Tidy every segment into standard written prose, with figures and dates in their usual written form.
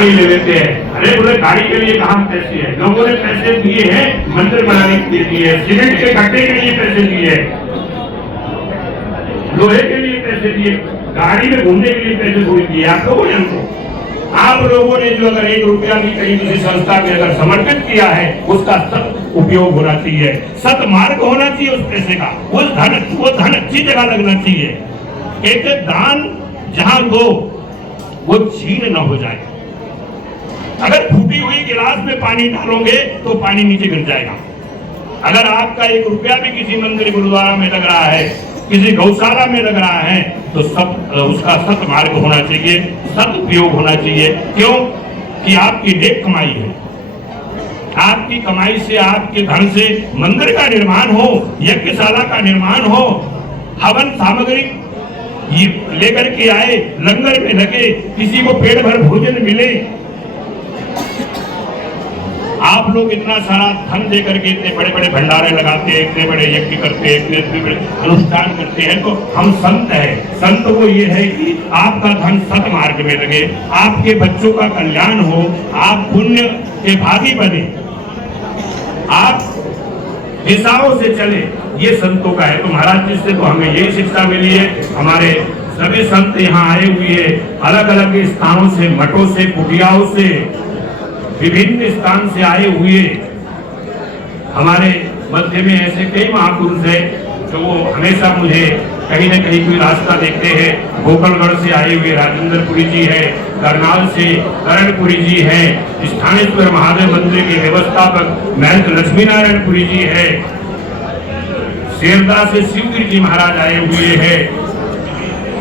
गाड़ी ले लेते हैं। अरे बोले गाड़ी के लिए कहाँ पैसे है? लोगों ने पैसे दिए हैं मंदिर बनाने के लिए दिए, सीमेंट के गड्ढे के लिए पैसे दिए, लोहे के लिए पैसे दिए, गाड़ी में घूमने के लिए पैसे थोड़ी दिए आप लोगों ने हमको। आप लोगों ने जो अगर 1 रुपया भी कहीं किसी संस्था में अगर समर्पित किया है उसका सद उपयोग होना चाहिए, सदमार्ग होना चाहिए उस पैसे का, वो धन अच्छी जगह लगना चाहिए। कहते दान जहां दो वो छीन न हो जाए। अगर फूटी हुई गिलास में पानी डालोगे तो पानी नीचे गिर जाएगा। अगर आपका 1 रुपया भी किसी मंदिर गुरुद्वारा में लग रहा है, किसी गौशाला में लग रहा है, तो सब उसका सदमार्ग होना चाहिए, सदुपयोग होना चाहिए। क्यों कि आपकी नेक कमाई है, आपकी कमाई से, आपके धन से मंदिर का निर्माण हो, यज्ञशाला का निर्माण हो, हवन सामग्री लेकर के आए, लंगर में लगे, किसी को पेट भर भोजन मिले। आप लोग इतना सारा धन देकर के इतने बड़े बड़े भंडारे लगाते हैं, इतने बड़े यज्ञ करते हैं, इतने बड़े अनुष्ठान करते हैं, तो हम संत हैं। संत वो ये है कि आपका धन सदमार्ग में लगे, आपके बच्चों का कल्याण हो, आप पुण्य के भागी बने, आप दिशाओं से चले, ये संतों का है। तो महाराज जी से तो हमें यही शिक्षा मिली है। हमारे सभी संत यहाँ आए हुए अलग अलग स्थानों से, मठों से, कुटियाओं से, विभिन्न स्थान से आए हुए। हमारे मध्य में ऐसे कई महापुरुष हैं जो वो हमेशा मुझे कहीं न कहीं कोई रास्ता देखते हैं। गोकलगढ़ से आए हुए राजेंद्रपुरी जी है, करनाल से करणपुरी जी है, स्थानेश्वर महादेव मंदिर के व्यवस्थापक महंत लक्ष्मी नारायणपुरी जी है, शेरदा से शिवगिरी जी महाराज आए हुए हैं।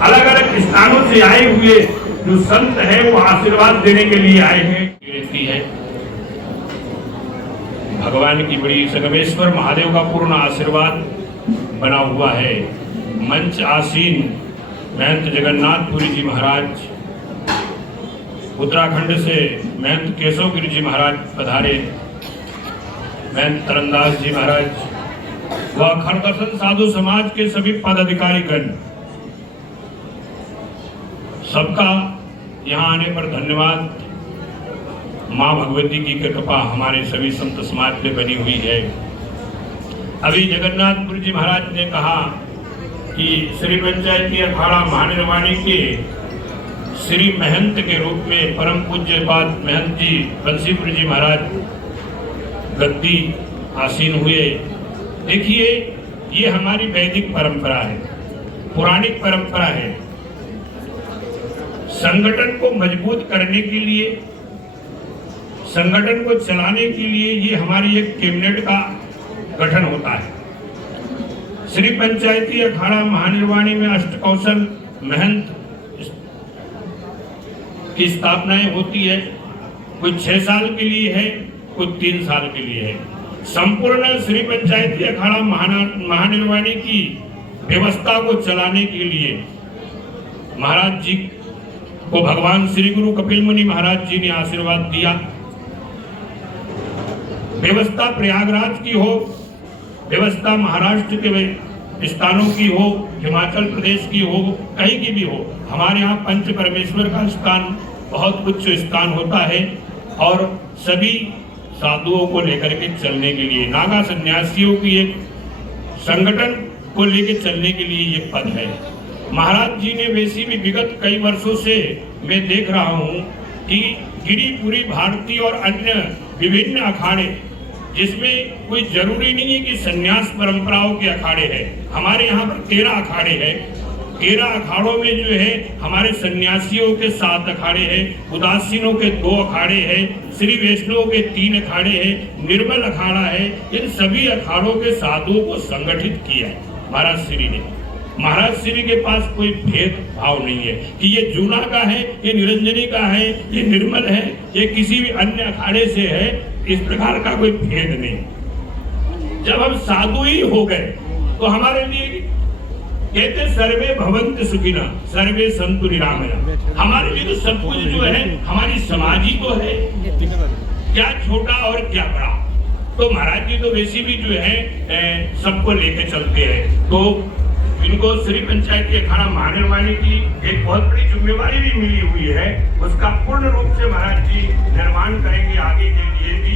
अलग अलग स्थानों से आए हुए जो संत है वो आशीर्वाद देने के लिए आए हैं। रहती है भगवान की बड़ी संगमेश्वर महादेव का पूर्ण आशीर्वाद बना हुआ है। मंच आसीन महंत जगन्नाथपुरी जी महाराज, उत्तराखंड से महंत केशवगिरी जी महाराज पधारे, महंत तरनदास जी महाराज व खरदर्शन साधु समाज के सभी पदाधिकारी गण, सबका यहाँ आने पर धन्यवाद। माँ भगवती की कृपा हमारे सभी संत समाज पे बनी हुई है। अभी जगन्नाथपुरी जी महाराज ने कहा कि श्री पंचायती अखाड़ा महानिर्वाणी के श्री महंत के रूप में परम पूज्यपाद महंत जी बंसीपुरी जी महाराज गद्दी आसीन हुए। देखिए, ये हमारी वैदिक परंपरा है, पौराणिक परंपरा है। संगठन को मजबूत करने के लिए, संगठन को चलाने के लिए ये हमारी एक कैबिनेट का गठन होता है। श्री पंचायती अखाड़ा महानिर्वाणी में अष्टकौशल महंत की स्थापनाएं होती है। कोई 6 साल के लिए है, कोई 3 साल के लिए है। संपूर्ण श्री पंचायती अखाड़ा महानिर्वाणी की व्यवस्था को चलाने के लिए महाराज जी को भगवान श्री गुरु कपिल मुनि महाराज जी ने आशीर्वाद दिया। व्यवस्था प्रयागराज की हो, व्यवस्था महाराष्ट्र के स्थानों की हो, हिमाचल प्रदेश की हो, कहीं की भी हो, हमारे यहाँ पंच परमेश्वर का स्थान बहुत उच्च स्थान होता है। और सभी साधुओं को लेकर के चलने के लिए, नागा सन्यासियों की एक संगठन को लेकर चलने के लिए ये पद है। महाराज जी ने वैसे भी विगत कई वर्षों से मैं देख रहा हूँ कि गिरी पूरी भारतीय और अन्य विभिन्न अखाड़े, जिसमें कोई जरूरी नहीं है कि सन्यास परंपराओं के अखाड़े हैं। हमारे यहाँ पर 13 अखाड़े हैं। 13 अखाड़ों में जो है हमारे सन्यासियों के 7 अखाड़े हैं, उदासीनों के 2 अखाड़े हैं, श्री वैष्णव के 3 अखाड़े हैं, निर्मल अखाड़ा है। इन सभी अखाड़ों के साधुओं को संगठित किया है महाराज श्री ने। महाराज श्री के पास कोई भेद भाव नहीं है कि ये जूना का है, ये निरंजनी का है, ये निर्मल है, ये किसी भी अन्य अखाड़े से है, इस प्रकार का कोई भेद नहीं। जब हम साधु ही हो गए तो हमारे लिए कहते सर्वे भवन्तु सुखिनः सर्वे सन्तु निरामया। हमारे लिए तो सब कुछ जो है हमारी समाज ही तो है, क्या छोटा और क्या बड़ा। तो महाराज जी तो वैसे भी जो है सबको लेके चलते हैं। तो इनको श्री पंचायती अखाड़ा महानिर्वाणी की एक बहुत बड़ी जिम्मेवारी भी मिली हुई है, उसका पूर्ण रूप से महाराज जी निर्माण करेंगे आगे के लिए भी।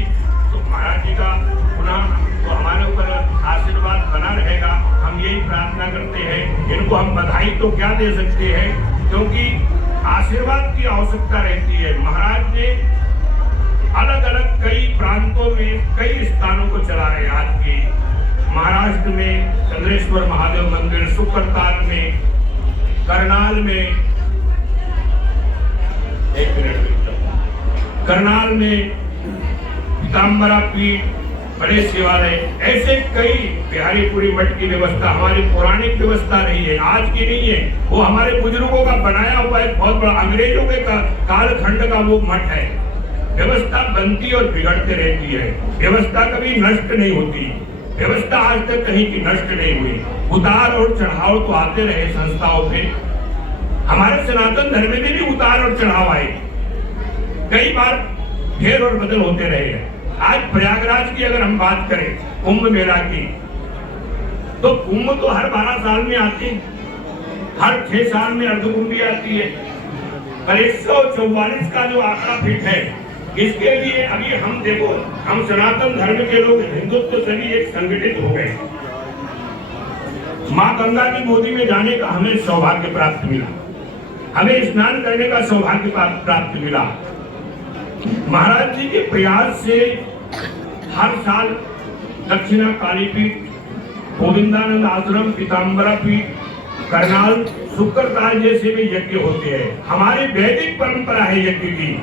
तो महाराज जी का पुनः तो हमारे ऊपर आशीर्वाद बना रहेगा, हम यही प्रार्थना करते हैं। इनको हम बधाई तो क्या दे सकते हैं, क्योंकि आशीर्वाद की आवश्यकता रहती है। महाराज ने अलग अलग कई प्रांतों में कई स्थानों को चला रहे। आज की महाराष्ट्र में चंद्रेश्वर महादेव मंदिर, सुकरताल में, करनाल में, करनाल में पीताम्बरा पीठ, बड़े शिवालय, ऐसे कई बिहारीपुरी मठ की व्यवस्था हमारी पौराणिक व्यवस्था रही है, आज की नहीं है। वो हमारे बुजुर्गों का बनाया हुआ एक बहुत बड़ा अंग्रेजों के कालखंड का वो मठ है। व्यवस्था बनती और बिगड़ते रहती है, व्यवस्था कभी नष्ट नहीं होती। व्यवस्था आज तक कहीं की नष्ट नहीं हुई। उतार और चढ़ाव तो आते रहे संस्थाओं पे। हमारे सनातन धर्म में भी उतार और चढ़ाव आए, कई बार फेर और बदल होते रहे हैं। आज प्रयागराज की अगर हम बात करें, कुंभ मेला की, तो कुंभ तो हर 12 साल में आती, हर 6 साल में अर्धकुंभी आती है। पर 144 का जो आंकड़ा फिट है, इसके लिए अभी हम देखो, हम सनातन धर्म के लोग हिंदुत्व सभी एक संगठित हो गए। माँ गंगा की गोदी में जाने का हमें सौभाग्य प्राप्त मिला, हमें स्नान करने का सौभाग्य प्राप्त मिला। महाराज जी के प्रयास से हर साल दक्षिणा कालीपीठ, गोविंदानंद आश्रम, पीताम्बरा पीठ, करनाल, सुकरताल जैसे भी यज्ञ होते हैं। हमारी वैदिक परंपरा है यज्ञ की।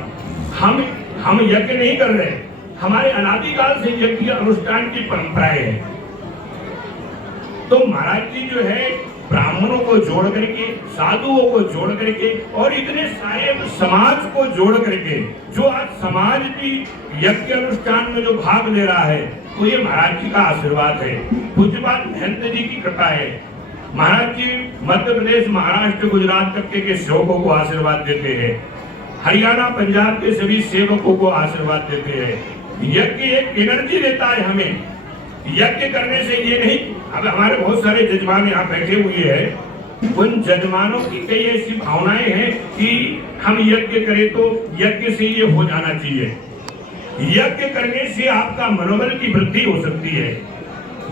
हम यज्ञ नहीं कर रहे, हमारे अनादिकाल से यज्ञ अनुष्ठान की परंपराएं है। तो महाराज जी जो है ब्राह्मणों को जोड़ करके, साधुओं को जोड़ करके और इतने सारे समाज को जोड़ करके, जो आज समाज भी यज्ञ अनुष्ठान में जो भाग ले रहा है, तो ये महाराज जी का आशीर्वाद है, पूज्यपाद महंत जी की कृपा है। महाराज जी मध्य प्रदेश, महाराष्ट्र, गुजरात तक के सेवकों को आशीर्वाद देते हैं, हरियाणा, पंजाब के सभी सेवकों को आशीर्वाद देते हैं। यज्ञ एक एनर्जी देता है हमें। यज्ञ करने से ये नहीं, अब हमारे बहुत सारे जजमान यहाँ बैठे हुए हैं, उन जजमानों की कई ऐसी भावनाएं हैं कि हम यज्ञ करें तो यज्ञ से ये हो जाना चाहिए। यज्ञ करने से आपका मनोबल की वृद्धि हो सकती है।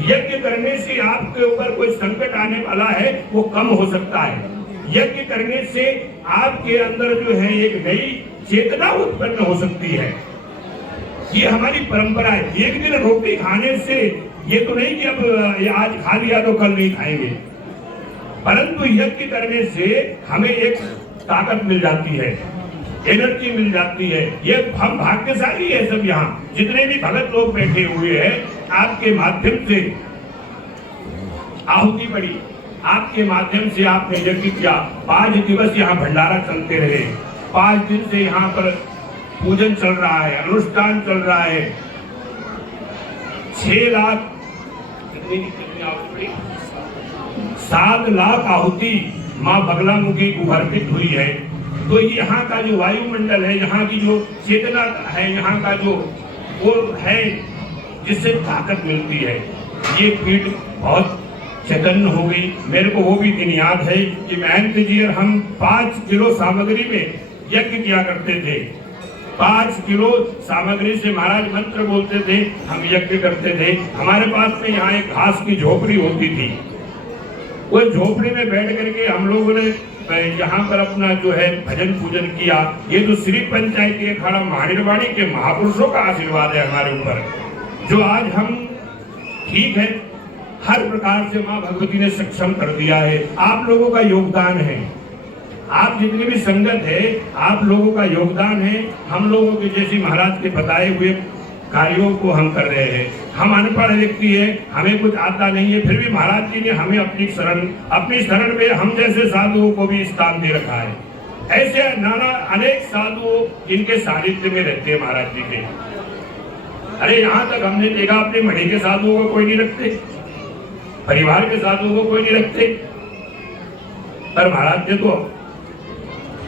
यज्ञ करने से आपके ऊपर कोई संकट आने वाला है वो कम हो सकता है। यज्ञ करने से आपके अंदर जो है एक नई चेतना उत्पन्न हो सकती है। ये हमारी परंपरा है। एक दिन रोटी खाने से ये तो नहीं कि अब आज खा लिया तो कल नहीं खाएंगे, परंतु यज्ञ करने से हमें एक ताकत मिल जाती है, एनर्जी मिल जाती है। ये हम भाग्यशाली है सब, यहाँ जितने भी भगत लोग बैठे हुए हैं, आपके माध्यम से आहुति पड़ी, आपके माध्यम से आपने यज्ञ किया। 5 दिवस यहाँ भंडारा चलते रहे, 5 दिन से यहाँ पर पूजन चल रहा है, अनुष्ठान चल रहा है। 6 लाख 7 लाख आहुति माँ बगलामुखी को अर्पित हुई है। तो यहाँ का जो वायुमंडल है, यहाँ की जो चेतना है, यहाँ का जो वो है जिससे ताकत मिलती है। ये पीठ बहुत चैतन्य हो गई। मेरे को वो भी दिन याद है कि महंत जी और हम 5 किलो सामग्री में यज्ञ किया करते थे। 5 किलो सामग्री से महाराज मंत्र बोलते थे, हम यज्ञ करते थे। हमारे पास में यहाँ एक घास की झोपड़ी होती थी, वो झोपड़ी में बैठ करके हम लोगों ने यहाँ पर अपना जो है भजन पूजन किया। ये तो श्री पंचायती अखाड़ा महानिर्वाणी के महापुरुषों का आशीर्वाद है हमारे ऊपर, जो आज हम ठीक है, हर प्रकार से माँ भगवती ने सक्षम कर दिया है। आप लोगों का योगदान है, आप जितनी भी संगत है, आप लोगों का योगदान है। हम लोगों के जैसे महाराज के बताए हुए कार्यों को हम कर रहे हैं। हम अनपढ़ व्यक्ति है, हमें कुछ आता नहीं है, फिर भी महाराज जी ने हमें अपनी शरण में हम जैसे साधुओं को भी स्थान दे रखा है। ऐसे नाना अनेक साधु इनके सानिध्य में रहते हैं महाराज जी के। अरे यहाँ तक हमने देखा अपने मढ़ी के साधुओं को कोई नहीं रखते, परिवार के साधुओं को कोई नहीं रखते, पर महाराज जी को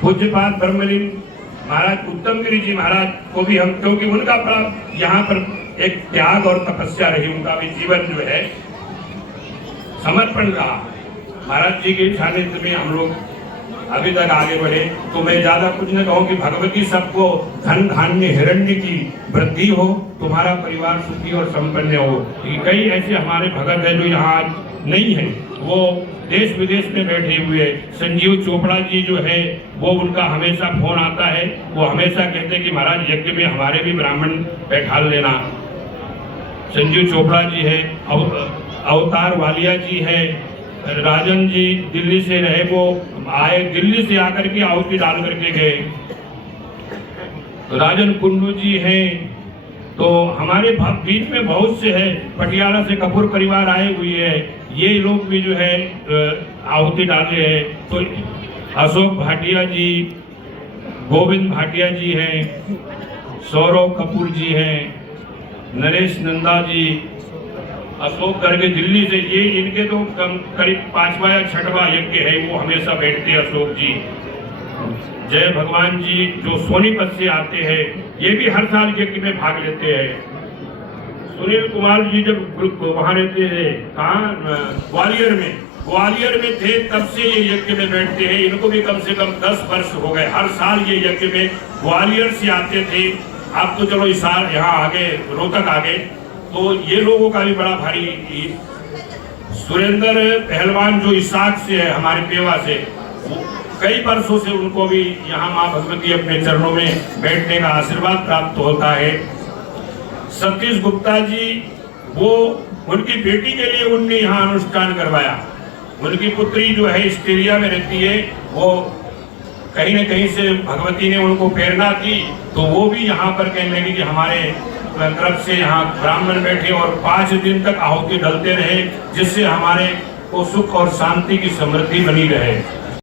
पूज्यपाद ब्रह्मलीन महाराज उत्तम गिरी जी महाराज को भी हम, क्योंकि उनका बड़ा यहाँ पर एक त्याग और तपस्या रही, उनका भी जीवन जो है समर्पण रहा। महाराज जी के सानिध्य में हम लोग अभी तक आगे बढ़े। तो मैं ज्यादा कुछ न कहूँ कि भगवती सबको धन धान्य हिरण्य की वृद्धि हो, तुम्हारा परिवार सुखी और संपन्न हो। कई ऐसे हमारे भगत हैं जो यहाँ आज नहीं है, वो देश विदेश में बैठे हुए। संजीव चोपड़ा जी जो है वो, उनका हमेशा फोन आता है, वो हमेशा कहते हैं कि महाराज यज्ञ में हमारे भी ब्राह्मण बैठा लेना। संजीव चोपड़ा जी है, अवतार वालिया जी है, राजन जी दिल्ली से रहे, वो आए दिल्ली से आकर के आहुति डाल करके गए। राजन कुंडू जी हैं, तो हमारे बीच में बहुत से है। पटियाला से कपूर परिवार आए हुए है, ये लोग भी जो है आहुति डाले हैं। तो अशोक भाटिया जी, गोविंद भाटिया जी हैं, सौरभ कपूर जी हैं, नरेश नंदा जी, अशोक करके दिल्ली से, ये इनके तो करीब 5वां या 6वां यज्ञ है, वो हमेशा बैठते हैं अशोक जी। जय भगवान जी जो सोनीपत से आते हैं, ये भी हर साल यज्ञ में भाग लेते हैं। सुनील कुमार जी जब वहां रहते हैं, कहाँ, ग्वालियर में थे, तब से ये यज्ञ में बैठते हैं। इनको भी कम से कम 10 वर्ष हो गए, हर साल ये यज्ञ में ग्वालियर से आते थे। अब तो चलो इस साल यहाँ आ गए, रोहतक आ गए, तो ये लोगों का भी बड़ा भारी। सुरेंद्र पहलवान जो इसाक से है, हमारे पेवा से, कई वर्षों से उनको भी यहाँ माँ भगवती अपने चरणों में बैठने का आशीर्वाद प्राप्त होता है। सतीश गुप्ता जी, वो उनकी बेटी के लिए उनने यहाँ अनुष्ठान करवाया। उनकी पुत्री जो है ऑस्ट्रेलिया में रहती है, वो कहीं न कहीं से भगवती ने उनको प्रेरणा दी, तो वो भी यहाँ पर कहने लगी कि हमारे तरफ से यहाँ ब्राह्मण बैठे और 5 दिन तक आहुति डलते रहे, जिससे हमारे को सुख और शांति की समृद्धि बनी रहे।